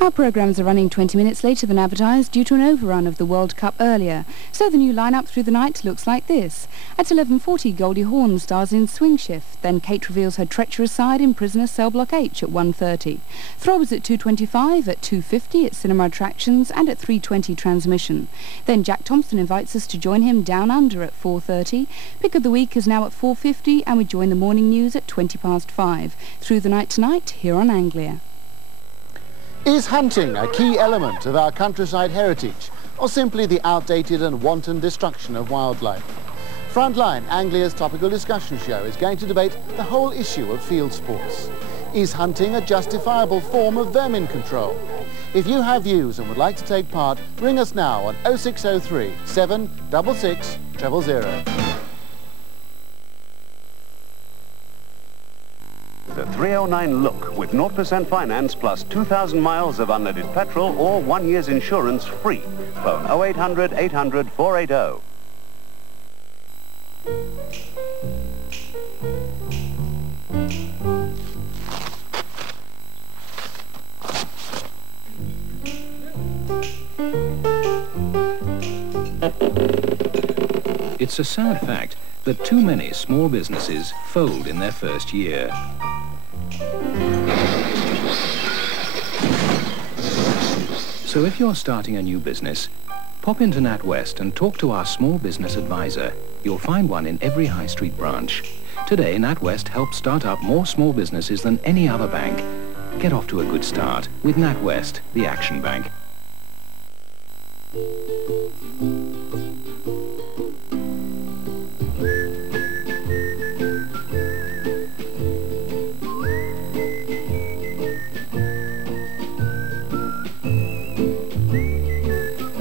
Our programmes are running 20 minutes later than advertised due to an overrun of the World Cup earlier. So the new lineup through the night looks like this. At 11:40, Goldie Hawn stars in Swing Shift. Then Kate reveals her treacherous side in Prisoner Cell Block H at 1:30. Throbbers at 2:25, at 2:50 at Cinema Attractions and at 3:20 Transmission. Then Jack Thompson invites us to join him down under at 4:30. Pick of the Week is now at 4:50 and we join the morning news at 5:20. Through the night tonight, here on Anglia. Is hunting a key element of our countryside heritage, or simply the outdated and wanton destruction of wildlife? Frontline, Anglia's topical discussion show, is going to debate the whole issue of field sports. Is hunting a justifiable form of vermin control? If you have views and would like to take part, ring us now on 0603 766 000. The 309 Look with 0% finance plus 2,000 miles of unleaded petrol or 1 year's insurance free. Phone 0800 800 480. It's a sad fact that too many small businesses fold in their first year. So if you're starting a new business, pop into NatWest and talk to our small business advisor. You'll find one in every high street branch. Today, NatWest helps start up more small businesses than any other bank. Get off to a good start with NatWest, the Action Bank.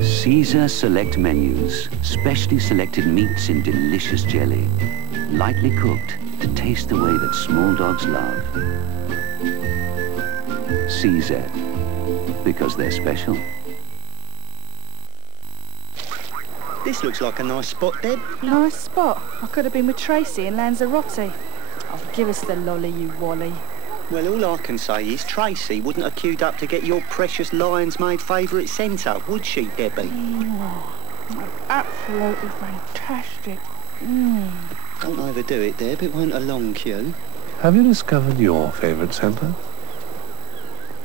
Caesar Select Menus, specially selected meats in delicious jelly, lightly cooked to taste the way that small dogs love. Caesar, because they're special. This looks like a nice spot, Deb. Nice spot? I could have been with Tracy in Lanzarote. Oh, give us the lolly, you wally. Well, all I can say is Tracy wouldn't have queued up to get your precious Lion's Maid favourite centre, would she, Debbie? Absolutely fantastic. Don't overdo it, Deb. It weren't a long queue. Have you discovered your favourite centre?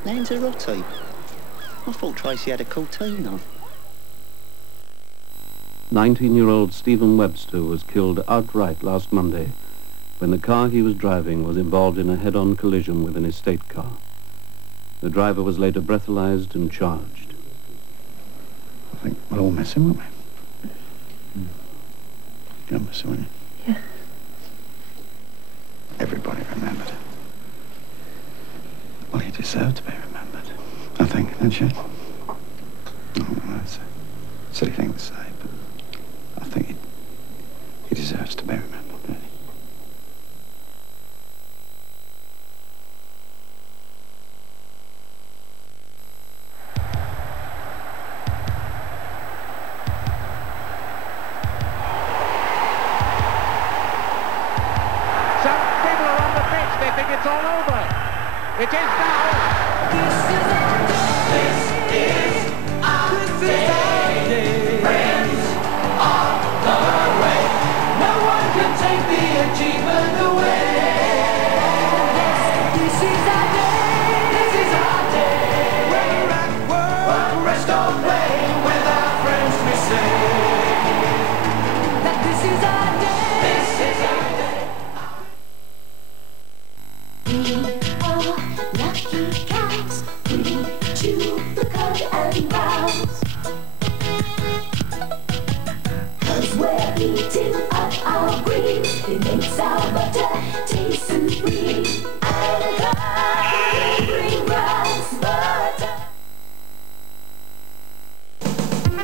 Lanzarote. I thought Tracy had a Cortina. 19-year-old Stephen Webster was killed outright last Monday when the car he was driving was involved in a head-on collision with an estate car. The driver was later breathalyzed and charged. I think we'll all miss him, won't we? You'll miss him, won't you? Yeah. Everybody remembered. Well, he deserved to be remembered, I think, don't you? Oh, that's a silly thing to say, but I think he deserves to be remembered, really. It is now. This is our day. Friends on the way. No one can take the achievement away. Yes, this is our day. This is our day. We're at work, rest or play. With our friends we say that this is our day. This is our day. Lucky cats, we chew the cud and browse. 'Cause we're eating up our greens, it makes our butter taste so free. And green grass butter.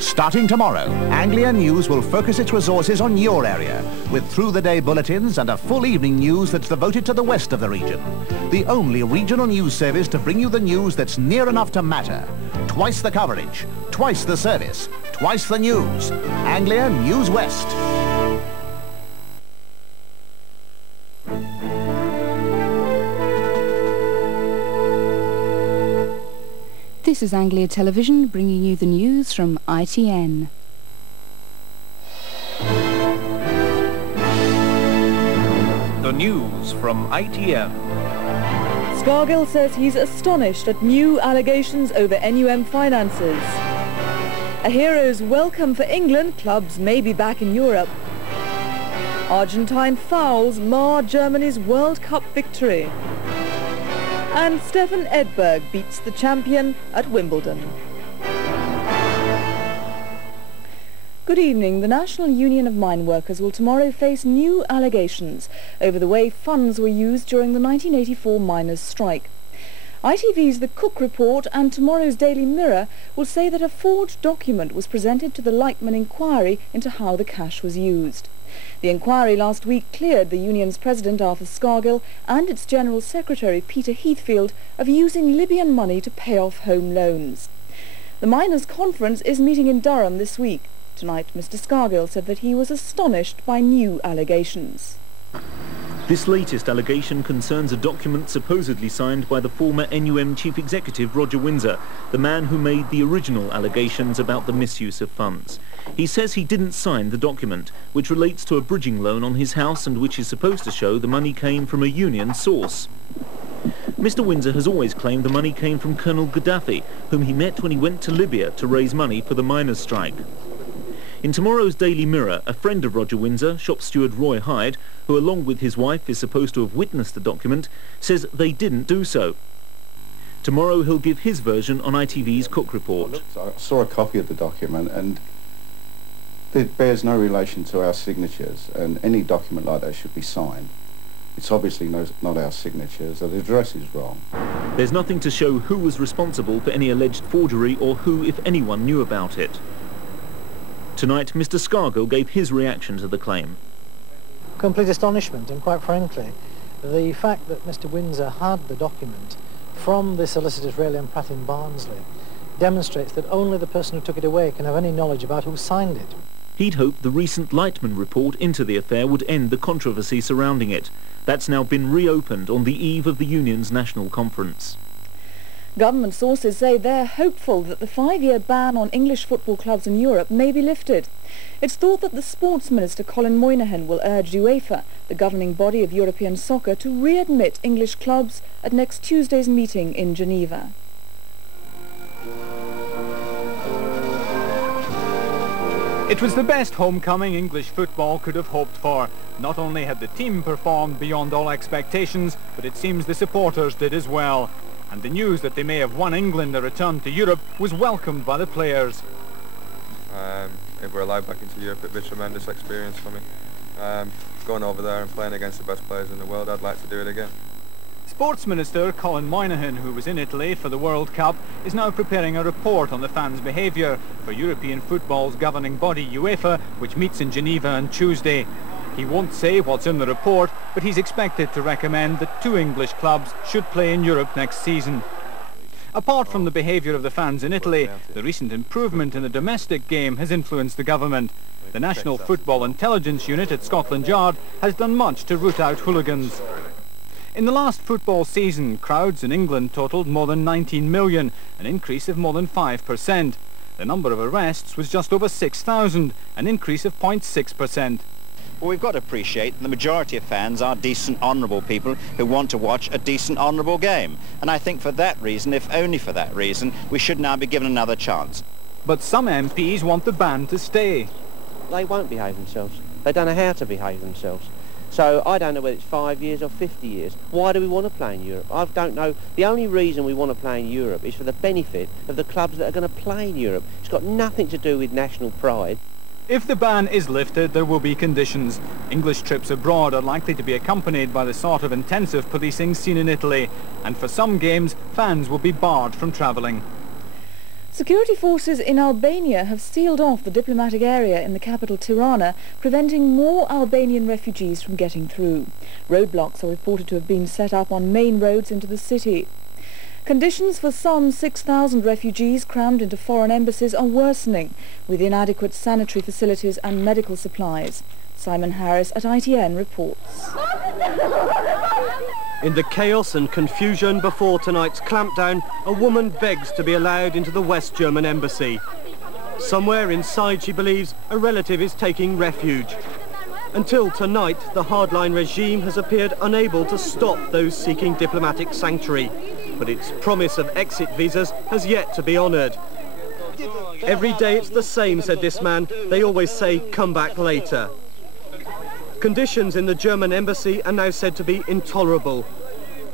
Starting tomorrow, Anglia News will focus its resources on your area with through-the-day bulletins and a full evening news that's devoted to the west of the region. The only regional news service to bring you the news that's near enough to matter. Twice the coverage, twice the service, twice the news. Anglia News West. This is Anglia Television bringing you the news from ITN. The news from ITN. Scargill says he's astonished at new allegations over NUM finances. A hero's welcome for England, clubs may be back in Europe. Argentine fouls mar Germany's World Cup victory. And Stefan Edberg beats the champion at Wimbledon. Good evening. The National Union of Mine Workers will tomorrow face new allegations over the way funds were used during the 1984 miners' strike. ITV's The Cook Report and tomorrow's Daily Mirror will say that a forged document was presented to the Lightman inquiry into how the cash was used. The inquiry last week cleared the union's president Arthur Scargill and its general secretary Peter Heathfield of using Libyan money to pay off home loans. The miners' conference is meeting in Durham this week. Tonight Mr Scargill said that he was astonished by new allegations. This latest allegation concerns a document supposedly signed by the former NUM chief executive Roger Windsor, the man who made the original allegations about the misuse of funds. He says he didn't sign the document, which relates to a bridging loan on his house and which is supposed to show the money came from a union source. Mr Windsor has always claimed the money came from Colonel Gaddafi, whom he met when he went to Libya to raise money for the miners' strike. In tomorrow's Daily Mirror, a friend of Roger Windsor, shop steward Roy Hyde, who along with his wife is supposed to have witnessed the document, says they didn't do so. Tomorrow he'll give his version on ITV's Cook Report. I saw a copy of the document and it bears no relation to our signatures, and any document like that should be signed. It's obviously not our signatures, the address is wrong. There's nothing to show who was responsible for any alleged forgery or who, if anyone, knew about it. Tonight, Mr Scargill gave his reaction to the claim. Complete astonishment, and quite frankly, the fact that Mr Windsor had the document from the solicitors Rayleigh and Pratt in Barnsley demonstrates that only the person who took it away can have any knowledge about who signed it. He'd hoped the recent Lightman report into the affair would end the controversy surrounding it. That's now been reopened on the eve of the union's national conference. Government sources say they're hopeful that the 5-year ban on English football clubs in Europe may be lifted. It's thought that the Sports Minister Colin Moynihan will urge UEFA, the governing body of European soccer, to readmit English clubs at next Tuesday's meeting in Geneva. It was the best homecoming English football could have hoped for. Not only had the team performed beyond all expectations, but it seems the supporters did as well. And the news that they may have won England a return to Europe was welcomed by the players. If we're allowed back into Europe, it'd be a tremendous experience for me. Going over there and playing against the best players in the world, I'd like to do it again. Sports Minister Colin Moynihan, who was in Italy for the World Cup, is now preparing a report on the fans' behaviour for European football's governing body UEFA, which meets in Geneva on Tuesday. He won't say what's in the report, but he's expected to recommend that 2 English clubs should play in Europe next season. Apart from the behaviour of the fans in Italy, the recent improvement in the domestic game has influenced the government. The National Football Intelligence Unit at Scotland Yard has done much to root out hooligans. In the last football season, crowds in England totalled more than 19 million, an increase of more than 5%. The number of arrests was just over 6,000, an increase of 0.6%. Well, we've got to appreciate the majority of fans are decent, honourable people who want to watch a decent, honourable game. And I think for that reason, if only for that reason, we should now be given another chance. But some MPs want the ban to stay. They won't behave themselves. They don't know how to behave themselves. So I don't know whether it's 5 years or 50 years. Why do we want to play in Europe? I don't know. The only reason we want to play in Europe is for the benefit of the clubs that are going to play in Europe. It's got nothing to do with national pride. If the ban is lifted, there will be conditions. English trips abroad are likely to be accompanied by the sort of intensive policing seen in Italy, and for some games, fans will be barred from travelling. Security forces in Albania have sealed off the diplomatic area in the capital Tirana, preventing more Albanian refugees from getting through. Roadblocks are reported to have been set up on main roads into the city. Conditions for some 6,000 refugees crammed into foreign embassies are worsening, with inadequate sanitary facilities and medical supplies. Simon Harris at ITN reports. In the chaos and confusion before tonight's clampdown, a woman begs to be allowed into the West German embassy. Somewhere inside, she believes, a relative is taking refuge. Until tonight, the hardline regime has appeared unable to stop those seeking diplomatic sanctuary, but its promise of exit visas has yet to be honoured. Every day it's the same, said this man. They always say, come back later. Conditions in the German embassy are now said to be intolerable.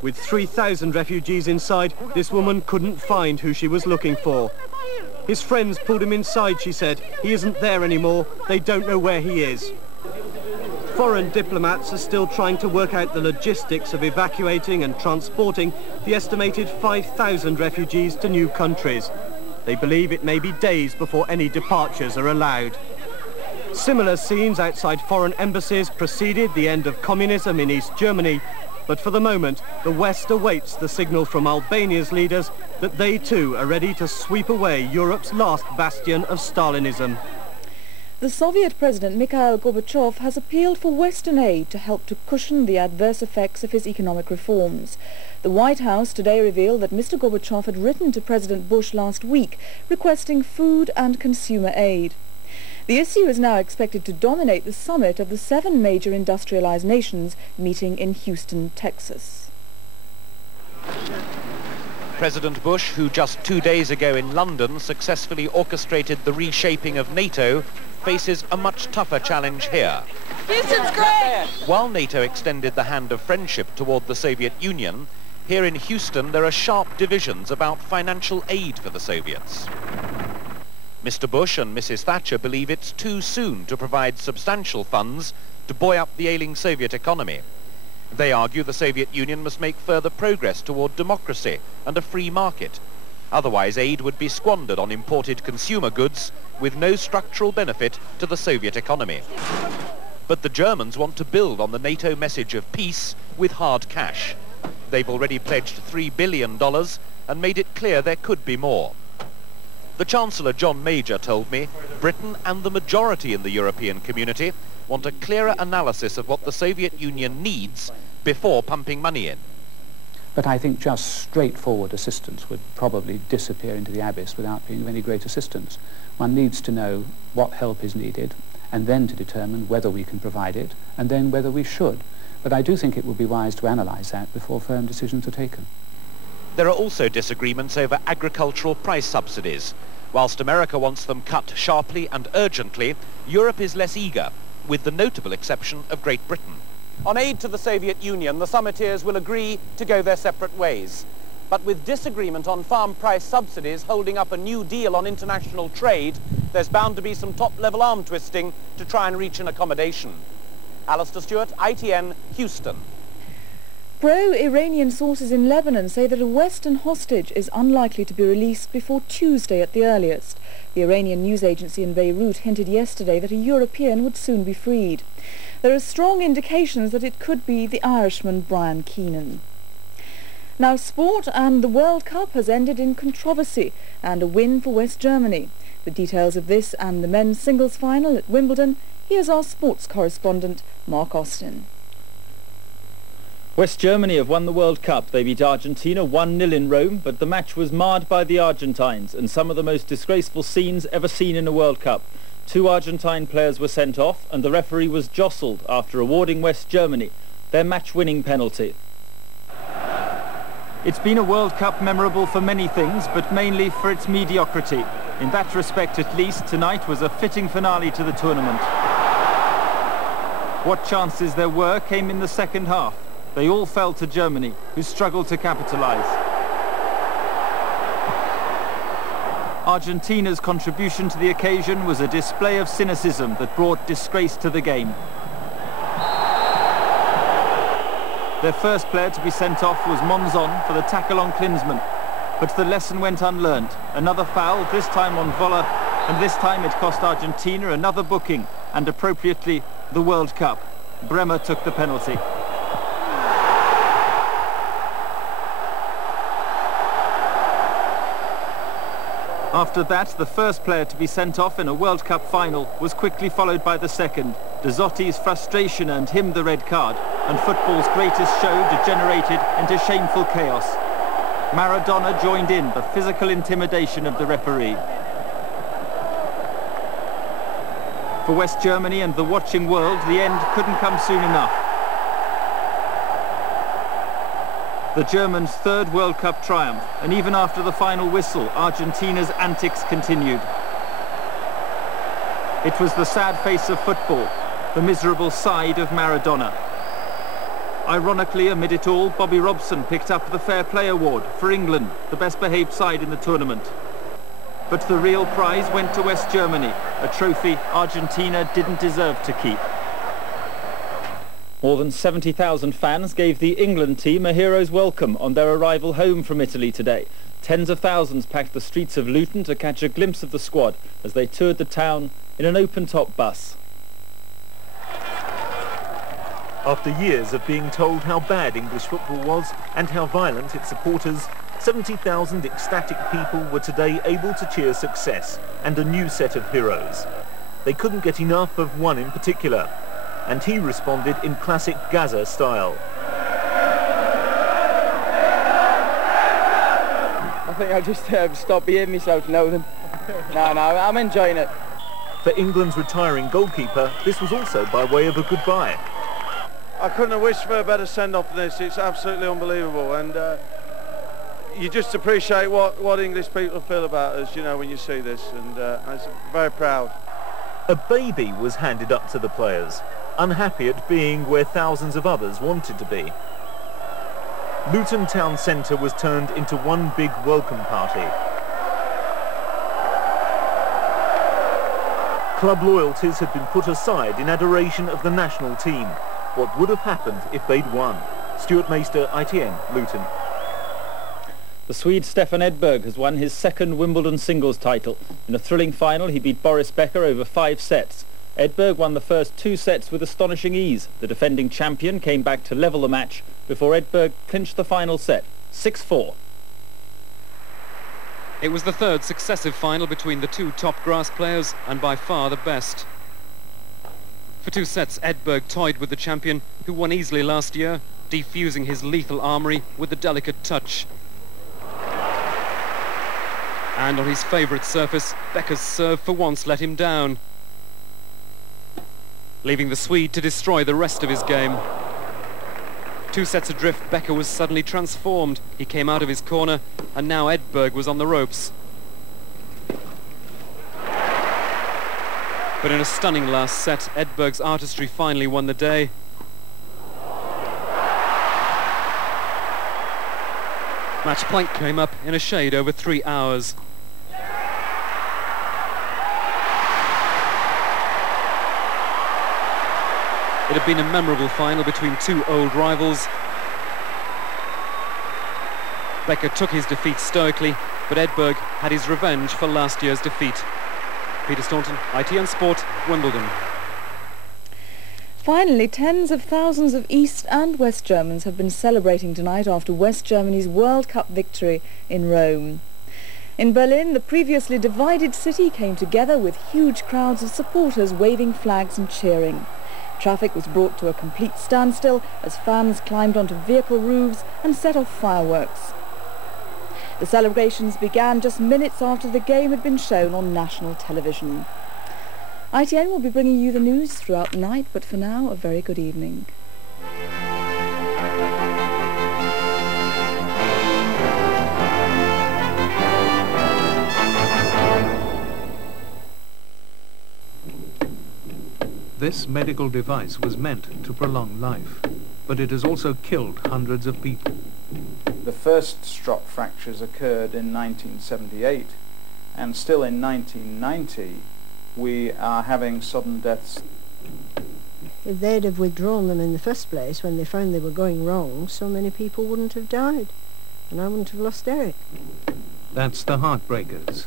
With 3,000 refugees inside, this woman couldn't find who she was looking for. His friends pulled him inside, she said. He isn't there anymore. They don't know where he is. Foreign diplomats are still trying to work out the logistics of evacuating and transporting the estimated 5,000 refugees to new countries. They believe it may be days before any departures are allowed. Similar scenes outside foreign embassies preceded the end of communism in East Germany, but for the moment, the West awaits the signal from Albania's leaders that they too are ready to sweep away Europe's last bastion of Stalinism. The Soviet President Mikhail Gorbachev has appealed for Western aid to help to cushion the adverse effects of his economic reforms. The White House today revealed that Mr. Gorbachev had written to President Bush last week requesting food and consumer aid. The issue is now expected to dominate the summit of the 7 major industrialized nations meeting in Houston, Texas. President Bush, who just 2 days ago in London successfully orchestrated the reshaping of NATO, faces a much tougher challenge here. Houston's great! While NATO extended the hand of friendship toward the Soviet Union, here in Houston there are sharp divisions about financial aid for the Soviets. Mr. Bush and Mrs. Thatcher believe it's too soon to provide substantial funds to buoy up the ailing Soviet economy. They argue the Soviet Union must make further progress toward democracy and a free market. Otherwise, aid would be squandered on imported consumer goods with no structural benefit to the Soviet economy. But the Germans want to build on the NATO message of peace with hard cash. They've already pledged $3 billion and made it clear there could be more. The Chancellor, John Major, told me Britain and the majority in the European community want a clearer analysis of what the Soviet Union needs before pumping money in. But I think just straightforward assistance would probably disappear into the abyss without being of any great assistance. One needs to know what help is needed, and then to determine whether we can provide it, and then whether we should. But I do think it would be wise to analyse that before firm decisions are taken. There are also disagreements over agricultural price subsidies. Whilst America wants them cut sharply and urgently, Europe is less eager, with the notable exception of Great Britain. On aid to the Soviet Union, the summiteers will agree to go their separate ways. But with disagreement on farm price subsidies holding up a new deal on international trade, there's bound to be some top-level arm twisting to try and reach an accommodation. Alistair Stewart, ITN, Houston. Pro-Iranian sources in Lebanon say that a Western hostage is unlikely to be released before Tuesday at the earliest. The Iranian news agency in Beirut hinted yesterday that a European would soon be freed. There are strong indications that it could be the Irishman Brian Keenan. Now sport, and the World Cup has ended in controversy and a win for West Germany. The details of this and the men's singles final at Wimbledon, here's our sports correspondent Mark Austin. West Germany have won the World Cup. They beat Argentina 1-0 in Rome, but the match was marred by the Argentines and some of the most disgraceful scenes ever seen in a World Cup. 2 Argentine players were sent off and the referee was jostled after awarding West Germany their match-winning penalty. It's been a World Cup memorable for many things, but mainly for its mediocrity. In that respect, at least, tonight was a fitting finale to the tournament. What chances there were came in the second half. They all fell to Germany, who struggled to capitalise. Argentina's contribution to the occasion was a display of cynicism that brought disgrace to the game. Their first player to be sent off was Monzon for the tackle on Klinsmann. But the lesson went unlearned. Another foul, this time on Voller, and this time it cost Argentina another booking, and appropriately, the World Cup. Bremer took the penalty. After that, the first player to be sent off in a World Cup final was quickly followed by the second. De Zotti's frustration earned him the red card. and football's greatest show degenerated into shameful chaos. Maradona joined in the physical intimidation of the referee. For West Germany and the watching world, the end couldn't come soon enough. The Germans' third World Cup triumph, and even after the final whistle, Argentina's antics continued. It was the sad face of football, the miserable side of Maradona. Ironically, amid it all, Bobby Robson picked up the Fair Play Award for England, the best behaved side in the tournament. But the real prize went to West Germany, a trophy Argentina didn't deserve to keep. More than 70,000 fans gave the England team a hero's welcome on their arrival home from Italy today. Tens of thousands packed the streets of Luton to catch a glimpse of the squad as they toured the town in an open-top bus. After years of being told how bad English football was and how violent its supporters, 70,000 ecstatic people were today able to cheer success and a new set of heroes. They couldn't get enough of one in particular, and he responded in classic Gaza style. I think I'll just stop behaving myself to know them. No, I'm enjoying it. For England's retiring goalkeeper, this was also by way of a goodbye. I couldn't have wished for a better send-off than this. It's absolutely unbelievable, and you just appreciate what English people feel about us, you know, when you see this, and I'm very proud. A baby was handed up to the players, unhappy at being where thousands of others wanted to be. Luton town centre was turned into one big welcome party. Club loyalties had been put aside in adoration of the national team. What would have happened if they'd won? Stuart Maister, ITN, Luton. The Swede Stefan Edberg has won his second Wimbledon singles title. In a thrilling final, he beat Boris Becker over 5 sets. Edberg won the first 2 sets with astonishing ease. The defending champion came back to level the match before Edberg clinched the final set, 6-4. It was the third successive final between the two top grass players, and by far the best. For 2 sets, Edberg toyed with the champion, who won easily last year, defusing his lethal armoury with a delicate touch. And on his favourite surface, Becker's serve for once let him down, leaving the Swede to destroy the rest of his game. 2 sets adrift, Becker was suddenly transformed. He came out of his corner, and now Edberg was on the ropes. But in a stunning last set, Edberg's artistry finally won the day. Match point came up in a shade over 3 hours. It had been a memorable final between 2 old rivals. Becker took his defeat stoically, but Edberg had his revenge for last year's defeat. Peter Staunton, ITN Sport, Wimbledon. Finally, tens of thousands of East and West Germans have been celebrating tonight after West Germany's World Cup victory in Rome. In Berlin, the previously divided city came together with huge crowds of supporters waving flags and cheering. Traffic was brought to a complete standstill as fans climbed onto vehicle roofs and set off fireworks. The celebrations began just minutes after the game had been shown on national television. ITN will be bringing you the news throughout the night, but for now, a very good evening. This medical device was meant to prolong life, but it has also killed hundreds of people. The first strop fractures occurred in 1978, and still in 1990 we are having sudden deaths. If they'd have withdrawn them in the first place when they found they were going wrong, so many people wouldn't have died, and I wouldn't have lost Eric. That's the Heartbreakers.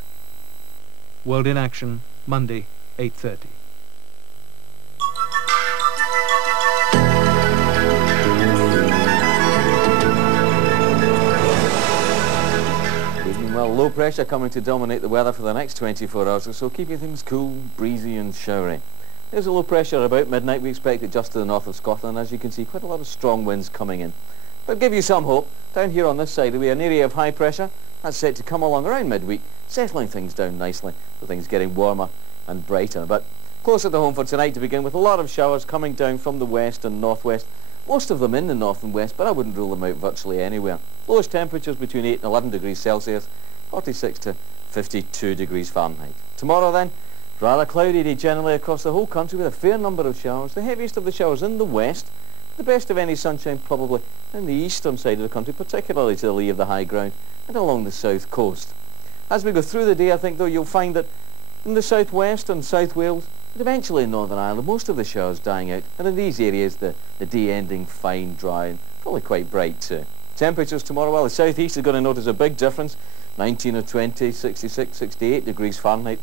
World in Action, Monday, 8:30. Well, low pressure coming to dominate the weather for the next 24 hours or so, keeping things cool, breezy and showery. There's a low pressure about midnight. We expect it just to the north of Scotland. As you can see, quite a lot of strong winds coming in. But give you some hope. Down here on this side, we have an area of high pressure. That's set to come along around midweek, settling things down nicely, with things getting warmer and brighter. But closer to home for tonight to begin with, a lot of showers coming down from the west and northwest. Most of them in the north and west, but I wouldn't rule them out virtually anywhere. Lowest temperatures between 8 and 11 degrees Celsius, 46 to 52 degrees Fahrenheit. Tomorrow then, rather cloudy day generally across the whole country with a fair number of showers. The heaviest of the showers in the west, the best of any sunshine probably in the eastern side of the country, particularly to the lee of the high ground and along the south coast. As we go through the day, I think though you'll find that in the southwest and South Wales, and eventually in Northern Ireland, most of the showers dying out, and in these areas the day ending fine, dry and probably quite bright too. Temperatures tomorrow, well, the southeast is going to notice a big difference, 19 or 20, 66, 68 degrees Fahrenheit.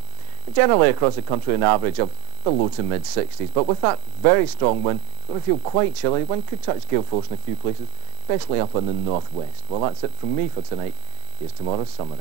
Generally across the country an average of the low to mid 60s, but with that very strong wind, it's going to feel quite chilly. Wind could touch gale force in a few places, especially up in the northwest. Well, that's it from me for tonight. Here's tomorrow's summary.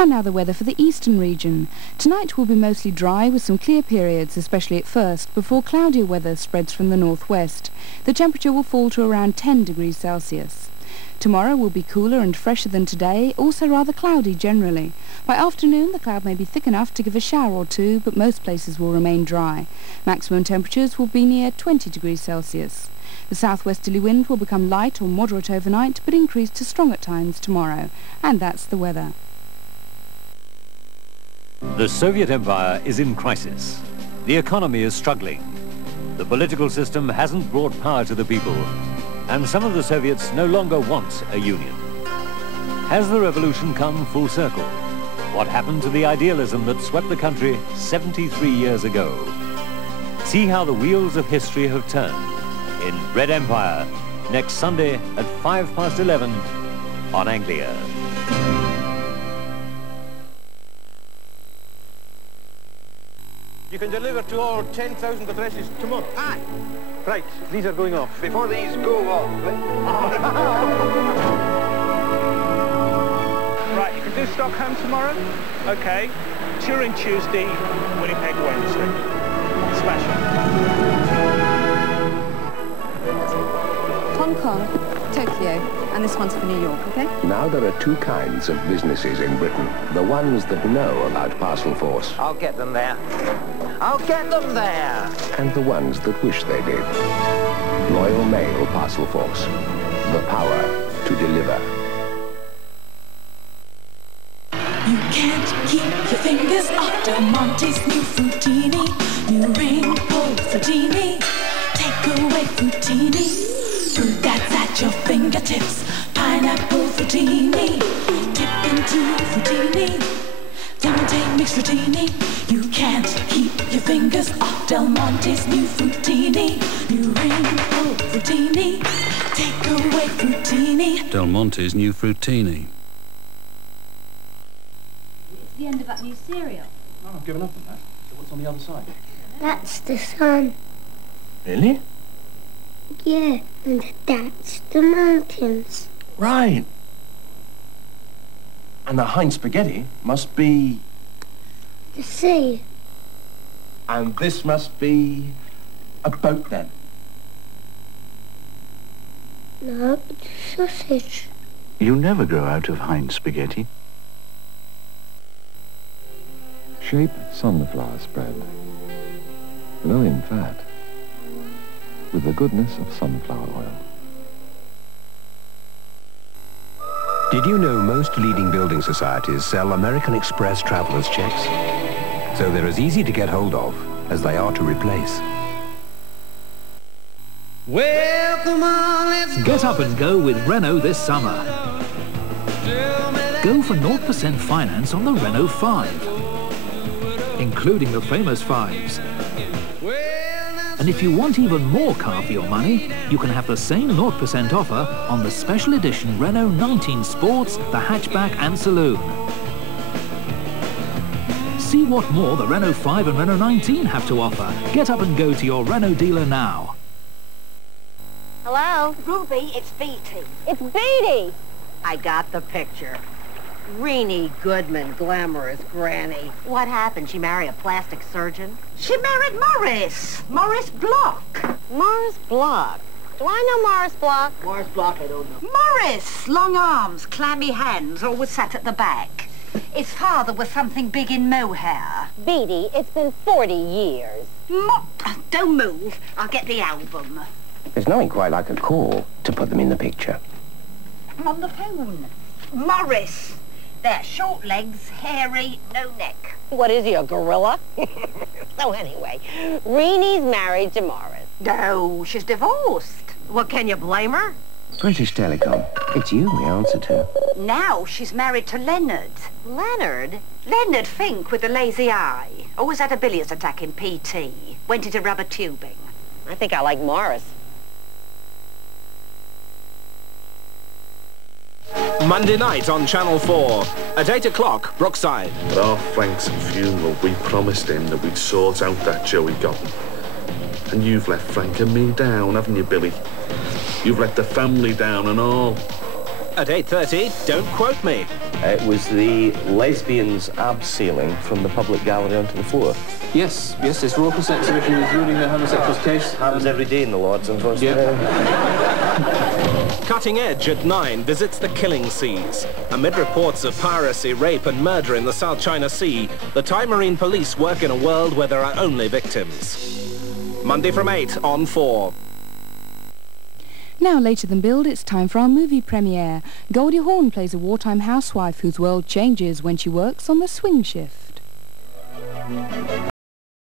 And now the weather for the eastern region. Tonight will be mostly dry with some clear periods, especially at first, before cloudier weather spreads from the northwest. The temperature will fall to around 10 degrees Celsius. Tomorrow will be cooler and fresher than today, also rather cloudy generally. By afternoon the cloud may be thick enough to give a shower or two, but most places will remain dry. Maximum temperatures will be near 20 degrees Celsius. The southwesterly wind will become light or moderate overnight, but increase to strong at times tomorrow. And that's the weather. The Soviet Empire is in crisis. The economy is struggling. The political system hasn't brought power to the people, and some of the Soviets no longer want a union. Has the revolution come full circle? What happened to the idealism that swept the country 73 years ago? See how the wheels of history have turned in Red Empire, next Sunday at 11:05 on Anglia. You can deliver to all 10,000 addresses tomorrow. Aye. Right, these are going off. Before these go off... Right, you can do Stockholm tomorrow? OK. Turin Tuesday, Winnipeg Wednesday. Smashing. Hong Kong, Tokyo, and this one's for New York, OK? Now there are two kinds of businesses in Britain. The ones that know about Parcel Force. I'll get them there. I'll get them there! And the ones that wish they did. Royal Mail Parcel Force. The power to deliver. You can't keep your fingers off Del Monte's new Fruitini. New rainbow Fruitini. Take away Fruitini. Fruit that's at your fingertips. Pineapple Fruitini. Dip into Fruitini. Del Monte mixed Fruitini. You can't keep your fingers off Del Monte's new Fruitini. New rainbow Fruitini. Take away Fruitini. Del Monte's new Fruitini. It's the end of that new cereal. Oh, I've given up on that. So what's on the other side? That's the sun. Really? Yeah, and that's the mountains. Right. And the Heinz spaghetti must be... The sea. And this must be a boat then? No, it's a sausage. You never grow out of Heinz spaghetti. Shape sunflower spread. Low in fat. With the goodness of sunflower oil. Did you know most leading building societies sell American Express travelers' checks? So they're as easy to get hold of as they are to replace. Well, come on, let's Get up and go with Renault this summer. Go for 0% finance on the Renault 5, including the famous 5s. And if you want even more car for your money, you can have the same 0% offer on the special edition Renault 19 Sports, the hatchback and saloon. See what more the Renault 5 and Renault 19 have to offer. Get up and go to your Renault dealer now. Hello? Ruby, it's Beatty. It's Beatty! I got the picture. Renee Goodman, glamorous granny. What happened? She married a plastic surgeon? She married Morris Block. Morris Block. Do I know Morris Block? Morris Block, I don't know. Morris, long arms, clammy hands, always sat at the back. His father was something big in mohair. Beatty, it's been 40 years. Don't move. I'll get the album. There's nothing quite like a call to put them in the picture. I'm on the phone. Morris. They're short legs, hairy, no neck. What is he, a gorilla? So anyway, Renee's married to Morris. No, she's divorced. Well, can you blame her? British Telecom. It's you we answer to. Now she's married to Leonard. Leonard? Leonard Fink with the lazy eye. Always had a bilious attack in PT. Went into rubber tubing. I think I like Morris. Monday night on Channel 4. At 8 o'clock, Brookside. At our Frank's funeral, we promised him that we'd sort out that Joe he got. And you've let Frank and me down, haven't you, Billy? You've let the family down and all. At 8:30, don't quote me. It was the lesbians' abseiling from the public gallery onto the floor. Yes, this Royal Press exhibition is ruling the homosexuals case. Happens every day in the Lords, unfortunately. Cutting Edge at 9 visits the killing seas. Amid reports of piracy, rape and murder in the South China Sea, the Thai Marine Police work in a world where there are only victims. Monday from 8 on 4. Now, later than Build, it's time for our movie premiere. Goldie Hawn plays a wartime housewife whose world changes when she works on the swing shift.